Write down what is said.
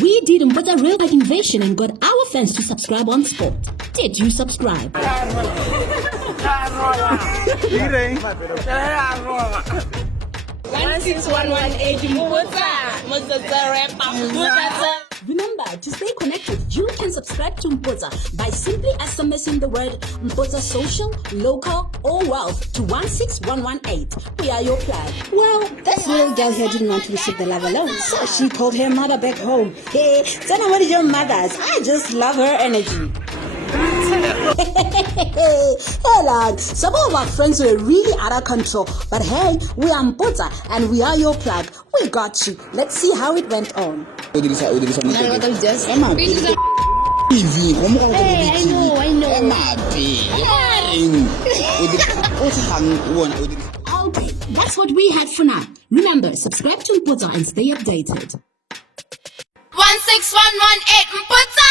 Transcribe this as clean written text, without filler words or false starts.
We did Mpotsa real life invasion and got our fans to subscribe on spot. Did you subscribe? 16118 Mpotsa, MOTSETSEREPA, Mpotsa. Remember, to stay connected, you can subscribe to Mpotsa by simply SMSing the word Mpotsa social, local, or wealth to 16118. We are your plug. Well, this little girl here didn't want to receive the love alone, so she called her mother back home. Hey, Sana, what is your mother's? I just love her energy. Hey lad, some of our friends were really out of control, but hey, we are Mpotsa and we are your plug. We got you. Let's see how it went on. I know. Okay, that's what we had for now. Remember, subscribe to Mpotsa and stay updated. 16118 Mpotsa.